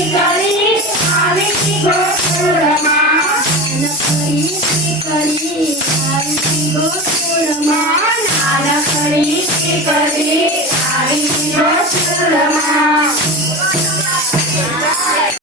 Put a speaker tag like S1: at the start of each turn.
S1: Galing, galing, galing, galing, galing, galing,